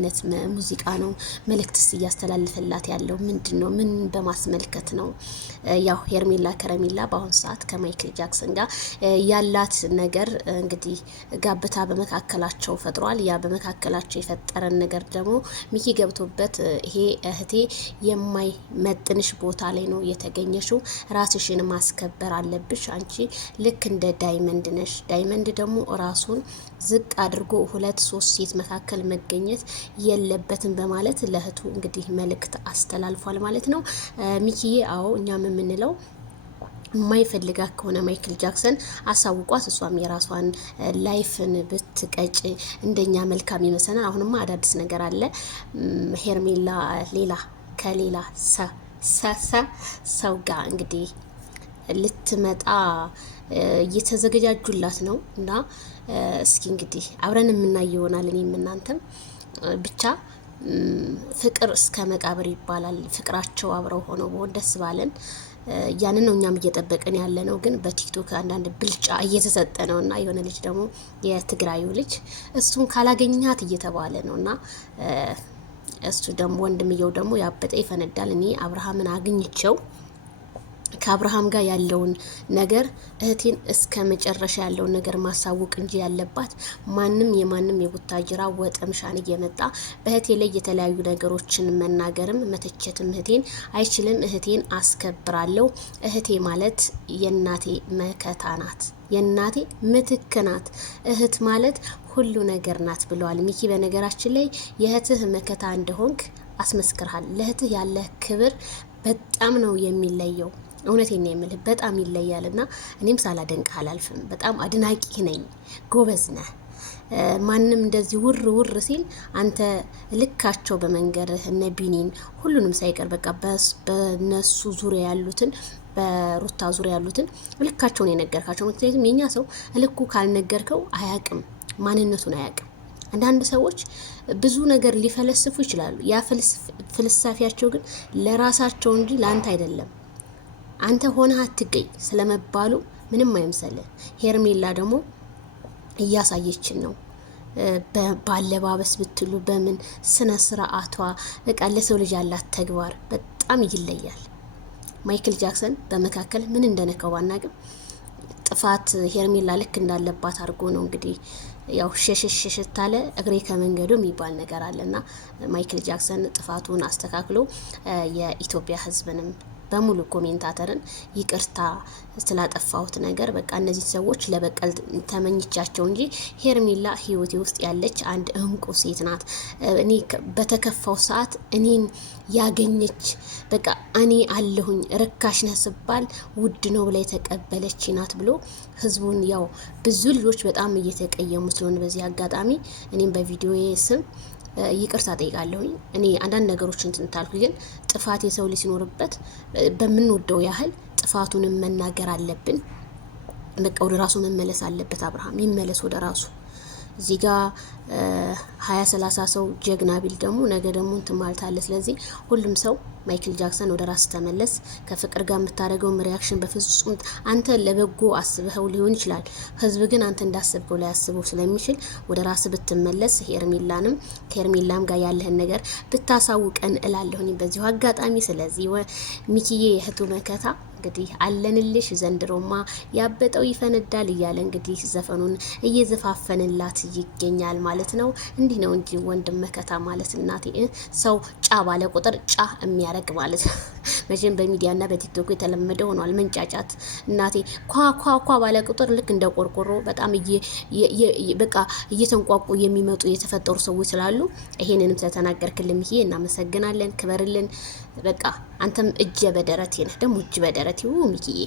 አይነት ሙዚቃ ነው? መልእክትስ እያስተላልፈላት ያለው ምንድነው? ምን በማስመልከት ነው? ያው ሄርሜላ ከረሜላ በአሁን ሰዓት ከማይክል ጃክሰን ጋር ያላት ነገር እንግዲህ ጋብታ በመካከላቸው ፈጥሯል። ያ በመካከላቸው የፈጠረን ነገር ደግሞ ሚኪ ገብቶበት ይሄ እህቴ የማይመጥንሽ ቦታ ላይ ነው የተገኘሽው፣ ራስሽን ማስከበር አለብሽ፣ አንቺ ልክ እንደ ዳይመንድ ነሽ። ዳይመንድ ደግሞ ራሱን ዝቅ አድርጎ 2-3 ሴት መካከል መገኘት የለበትም በማለት ለእህቱ እንግዲህ መልእክት አስተላልፏል ማለት ነው። ሚኪዬ አዎ እኛም የምንለው የማይፈልጋት ከሆነ ማይክል ጃክሰን አሳውቋት፣ እሷም የራሷን ላይፍን ብትቀጭ እንደኛ መልካም ይመስለናል። አሁንማ አዳዲስ ነገር አለ። ሄርሜላ ሌላ ከሌላ ሰው ጋር እንግዲህ ልትመጣ እየተዘገጃጁላት ነው እና እስኪ እንግዲህ አብረን የምናይ ይሆናል። እኔም እናንተም ብቻ ፍቅር እስከ መቃብር ይባላል። ፍቅራቸው አብረው ሆነው በሆን ደስ ባለን። ያንን ነው እኛም እየጠበቅን ያለ ነው። ግን በቲክቶክ አንዳንድ ብልጫ እየተሰጠ ነው እና የሆነ ልጅ ደግሞ የትግራዩ ልጅ እሱን ካላገኛት እየተባለ ነው እና እሱ ደግሞ ወንድምየው ደግሞ ያበጠ ይፈነዳል። እኔ አብርሃምን አግኝቸው ከአብርሃም ጋር ያለውን ነገር እህቴን እስከ መጨረሻ ያለውን ነገር ማሳወቅ እንጂ ያለባት ማንም የቡታጅራ ወጠምሻን እየመጣ በእህቴ ላይ የተለያዩ ነገሮችን መናገርም መተቸትም እህቴን አይችልም። እህቴን አስከብራለሁ። እህቴ ማለት የእናቴ መከታ ናት፣ የእናቴ ምትክ ናት። እህት ማለት ሁሉ ነገር ናት ብለዋል ሚኪ። በነገራችን ላይ የእህትህ መከታ እንደሆንክ አስመስክርሃል። ለእህትህ ያለህ ክብር በጣም ነው የሚለየው። እውነቴን ነው የምልህ፣ በጣም ይለያል እና እኔም ሳላደንቅህ አላልፍም። በጣም አድናቂ ነኝ። ጎበዝ ነህ። ማንም እንደዚህ ውር ሲል አንተ ልካቸው በመንገርህ እነ ቢኒን ሁሉንም ሳይቀር በቃ በነሱ ዙሪያ ያሉትን በሩታ ዙሪያ ያሉትን ልካቸውን የነገርካቸው። ምክንያቱም የኛ ሰው ልኩ ካልነገርከው አያቅም፣ ማንነቱን አያቅም። አንዳንድ ሰዎች ብዙ ነገር ሊፈለስፉ ይችላሉ። ያ ፍልሳፊያቸው ግን ለራሳቸው እንጂ ለአንተ አይደለም። አንተ ሆነ አትገኝ ስለመባሉ ምንም አይምሰልህ። ሄርሜላ ደግሞ እያሳየችን ነው። ባለባበስ ብትሉ በምን ስነ ስርዓቷ በቃ ለሰው ልጅ ያላት ተግባር በጣም ይለያል። ማይክል ጃክሰን በመካከል ምን እንደነካው ባናቅም ጥፋት ሄርሜላ ልክ እንዳለባት አድርጎ ነው እንግዲህ ያው ሸሽት አለ እግሬ ከመንገዱ የሚባል ነገር አለና ማይክል ጃክሰን ጥፋቱን አስተካክሎ የኢትዮጵያ ሕዝብንም በሙሉ ኮሜንታተርን ይቅርታ ስላጠፋሁት ነገር በቃ እነዚህ ሰዎች ለበቀል ተመኝቻቸው እንጂ ሄርሜላ ህይወቴ ውስጥ ያለች አንድ እንቁ ሴት ናት። እኔ በተከፋው ሰዓት እኔን ያገኘች በቃ እኔ አለሁኝ ርካሽ ነህ ስባል ውድ ነው ብላ የተቀበለች ናት ብሎ ህዝቡን ያው ብዙ ልጆች በጣም እየተቀየሙ ስለሆነ በዚህ አጋጣሚ እኔም በቪዲዮዬ ስም ይቅርታ ጠይቃለሁ። እኔ አንዳንድ ነገሮችን እንትን ታልኩ፣ ግን ጥፋት የሰው ልጅ ሲኖርበት በምንወደው ያህል ጥፋቱንም መናገር አለብን። በቃ ወደ ራሱ መመለስ አለበት። አብርሃም ይመለስ ወደ ራሱ። እዚህ ጋር 20-30 ሰው ጀግና ቢል ደግሞ ነገ ደግሞ እንትን ማለት አለ። ስለዚህ ሁሉም ሰው ማይክል ጃክሰን ወደ ራስ ተመለስ። ከፍቅር ጋር የምታደርገው ሪያክሽን በፍጹም አንተ ለበጎ አስበው ሊሆን ይችላል። ህዝብ ግን አንተ እንዳሰብከው ላይ አስበው ስለሚችል ወደ ራስ ብትመለስ ሄርሜላንም ከሄርሜላም ጋር ያለህን ነገር ብታሳውቀን እላለሁኝ በዚሁ አጋጣሚ። ስለዚህ ሚኪዬ እህቱ መከታ እንግዲህ አለንልሽ፣ ዘንድሮማ ያበጠው ይፈነዳል እያለ እንግዲህ ዘፈኑን እየዘፋፈንላት ይገኛል ማለት ነው። እንዲህ ነው እንጂ ወንድም መከታ ማለት እናቴ። ሰው ጫ ባለ ቁጥር ጫ የሚያረግ ማለት ነው። መቼም በሚዲያና በቲክቶክ የተለመደ ሆኗል መንጫጫት። እናቴ ኳ ባለ ቁጥር ልክ እንደ ቆርቆሮ በጣም በቃ እየተንቋቁ የሚመጡ የተፈጠሩ ሰዎች ስላሉ ይሄንንም ስለተናገርክልን ሚኪዬ እናመሰግናለን። ክበርልን። በቃ አንተም እጀ በደረቴ ነህ፣ ደግሞ እጅ በደረቴ ሚኪዬ።